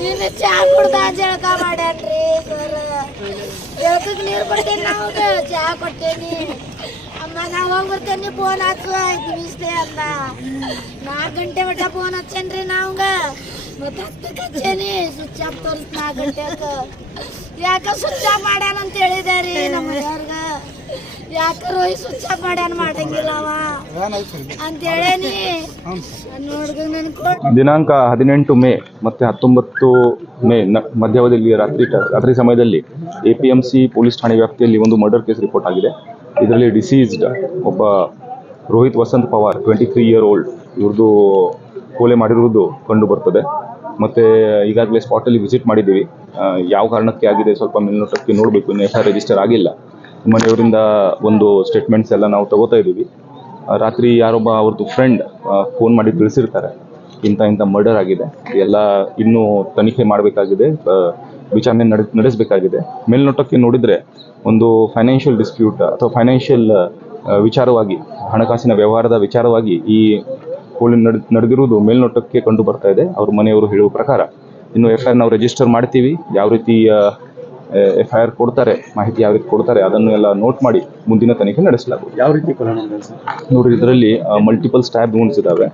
ನೀನು ಚಾ ಕುಡ್ದ ಜಳಕ ಮಾಡ್ಯಾನ್ರಿ ಸರ್. ಜಳಕಕ್ಕೆ ನೀರು ಕೊಡ್ತೇನೆ ನಾವು, ಚಾ ಕೊಟ್ಟೇನಿ. ಅಮ್ಮ ನಾವು ಹೋಗಿ ಬರ್ತೇನೆ, ಫೋನ್ ಹಚ್ಚು ನಿಮಿಷತೆ ಅಂದ. 4 ಗಂಟೆ ಮಟ್ಟ ಫೋನ್ ಹಚ್ಚೇನ್ರಿ ನಾವಂಗ. ಮತ್ತೆ 10ಕ್ಕೆ ಹಚ್ಚೇನಿ, ಸ್ವಿಚ್ ಆಫ್ ತೋರಿಸ್ 4 ಗಂಟೆಗೆ. ಯಾಕ ಸ್ವಿಚ್ ಆಫ್ ಮಾಡ್ಯಾನ ಅಂತ ಹೇಳಿದಾರಿ ನಮ್ಮ ಮನೆಯವ್ರಗ. ಯಾಕ ರೋಹಿತ್ ಸ್ವಿಚ್ ಆಫ್ ಮಾಡ್ಯಾನ ಮಾಡಂಗಿಲ್ಲ ಅವ ಅಂತ ಹೇಳೇನಿ. ನೋಡ್ಗ ನನ್ ದಿನಾಂಕ 18 ಮೇ ಮತ್ತು 19 ಮೇ ಮಧ್ಯಾವಧಿಯಲ್ಲಿ ರಾತ್ರಿ ಸಮಯದಲ್ಲಿ APMC ಪೊಲೀಸ್ ಠಾಣೆ ವ್ಯಾಪ್ತಿಯಲ್ಲಿ ಒಂದು ಮರ್ಡರ್ ಕೇಸ್ ರಿಪೋರ್ಟ್ ಆಗಿದೆ. ಇದರಲ್ಲಿ ಡಿಸೀಸ್ಡ್ ಒಬ್ಬ ರೋಹಿತ್ ವಸಂತ್ ಪವಾರ್ 23 ಇಯರ್ ಓಲ್ಡ್ ಇವ್ರದ್ದು ಕೊಲೆ ಮಾಡಿರುವುದು ಕಂಡು ಬರ್ತದೆ. ಮತ್ತು ಈಗಾಗಲೇ ಸ್ಪಾಟಲ್ಲಿ ವಿಸಿಟ್ ಮಾಡಿದ್ದೀವಿ. ಯಾವ ಕಾರಣಕ್ಕೆ ಆಗಿದೆ ಸ್ವಲ್ಪ ಮೇಲ್ನೋಟಕ್ಕೆ ನೋಡಬೇಕು, ಇನ್ನು FIR ರಿಜಿಸ್ಟರ್ ಆಗಿಲ್ಲ. ಮನೆಯವರಿಂದ ಒಂದು ಸ್ಟೇಟ್ಮೆಂಟ್ಸ್ ಎಲ್ಲ ನಾವು ತಗೋತಾ ಇದ್ದೀವಿ. ರಾತ್ರಿ ಯಾರೊಬ್ಬ ಅವ್ರದ್ದು ಫ್ರೆಂಡ್ ಫೋನ್ ಮಾಡಿ ತಿಳಿಸಿರ್ತಾರೆ ಇಂಥ ಮರ್ಡರ್ ಆಗಿದೆ. ಎಲ್ಲ ಇನ್ನೂ ತನಿಖೆ ಮಾಡಬೇಕಾಗಿದೆ, ವಿಚಾರಣೆ ನಡೆಸಬೇಕಾಗಿದೆ. ಮೇಲ್ನೋಟಕ್ಕೆ ನೋಡಿದರೆ ಒಂದು ಫೈನಾನ್ಷಿಯಲ್ ಡಿಸ್ಪ್ಯೂಟ್ ಅಥವಾ ಫೈನಾನ್ಷಿಯಲ್ ವಿಚಾರವಾಗಿ, ಹಣಕಾಸಿನ ವ್ಯವಹಾರದ ವಿಚಾರವಾಗಿ ಈ ಕೊಲೆ ನಡೆದಿರುವುದು ಮೇಲ್ನೋಟಕ್ಕೆ ಕಂಡು ಬರ್ತಾ ಇದೆ ಅವ್ರ ಮನೆಯವರು ಹೇಳುವ ಪ್ರಕಾರ. ಇನ್ನು FIR ನಾವು ರಿಜಿಸ್ಟರ್ ಮಾಡ್ತೀವಿ. ಯಾವ ರೀತಿ FIR ಕೊಡ್ತಾರೆ, ಮಾಹಿತಿ ಯಾವ ರೀತಿ ಕೊಡ್ತಾರೆ ಅದನ್ನು ಎಲ್ಲ ನೋಟ್ ಮಾಡಿ ಮುಂದಿನ ತನಿಖೆ ನಡೆಸಲಾಗುವುದು. ಯಾವ ರೀತಿ ಕೊಲೆ ನೋಡ್ರಿ, ಇದರಲ್ಲಿ ಮಲ್ಟಿಪಲ್ ಸ್ಟ್ಯಾಬ್ ವೂಂಡ್ಸ್ ಇದ್ದಾವೆ,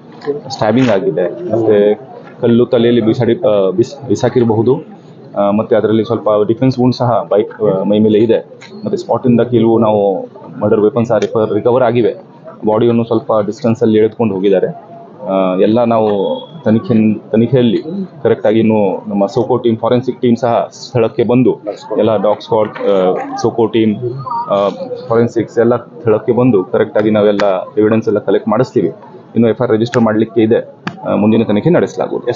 ಸ್ಟ್ಯಾಬಿಂಗ್ ಆಗಿದೆ, ಮತ್ತು ಕಲ್ಲು ತಲೆಯಲ್ಲಿ ಬಿಸಾಕಿರಬಹುದು. ಮತ್ತು ಅದರಲ್ಲಿ ಸ್ವಲ್ಪ ಡಿಫೆನ್ಸ್ ವೂಂಡ್ ಸಹ ಮೈ ಮೇಲೆ ಇದೆ. ಮತ್ತು ಸ್ಪಾಟಿಂದ ಕೆಲವು ನಾವು ಮರ್ಡರ್ ವೆಪನ್ಸ್ ರಿಕವರ್ ಆಗಿವೆ. ಬಾಡಿಯನ್ನು ಸ್ವಲ್ಪ ಡಿಸ್ಟೆನ್ಸಲ್ಲಿ ಎಳೆದುಕೊಂಡು ಹೋಗಿದ್ದಾರೆ. ಎಲ್ಲ ನಾವು ತನಿಖೆಯಲ್ಲಿ ಕರೆಕ್ಟಾಗಿ ಇನ್ನು ನಮ್ಮ ಸೋಕೋ ಟೀಮ್, ಫಾರೆನ್ಸಿಕ್ ಟೀಮ್ ಸಹ ಸ್ಥಳಕ್ಕೆ ಬಂದು ಎಲ್ಲ dog squad, SOCO team, forensics ಎಲ್ಲ ಸ್ಥಳಕ್ಕೆ ಬಂದು ಕರೆಕ್ಟಾಗಿ ನಾವೆಲ್ಲ ಎವಿಡೆನ್ಸ್ ಎಲ್ಲ ಕಲೆಕ್ಟ್ ಮಾಡಿಸ್ತೀವಿ. ಇನ್ನು FIR ರಿಜಿಸ್ಟರ್ ಮಾಡಲಿಕ್ಕೆ ಇದೆ, ಮುಂದಿನ ತನಿಖೆ ನಡೆಸಲಾಗುವುದು.